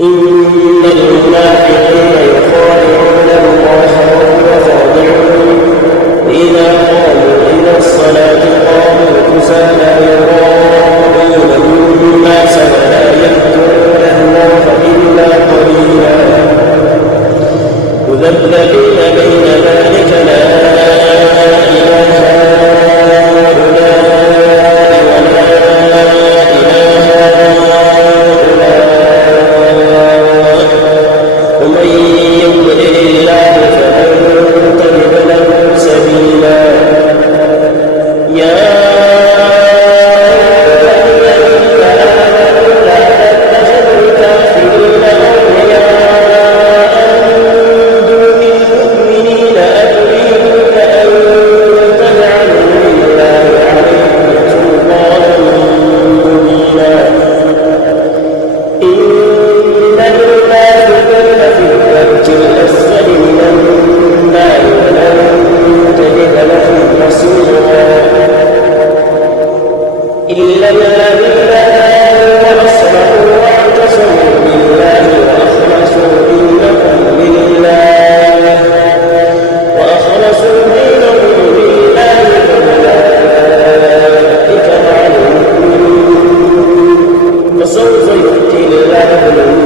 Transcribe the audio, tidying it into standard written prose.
إن المنافقين يخادعون الله وهو خادعهم إذا قاموا إلى الصلاة قاموا كسالى يراءون الناس ولا يذكرون الله إلا قليلا مذبذبين بين ذلك لا إله هؤلاء ولا إله هؤلاء ومن يضلل الله فلن تجد له سبيلا يا إلا الذين آمنوا وأصلحوا واعتصموا بالله وأخلصوا دينهم لله فأولئك مع المؤمنين فسوف يؤتي الله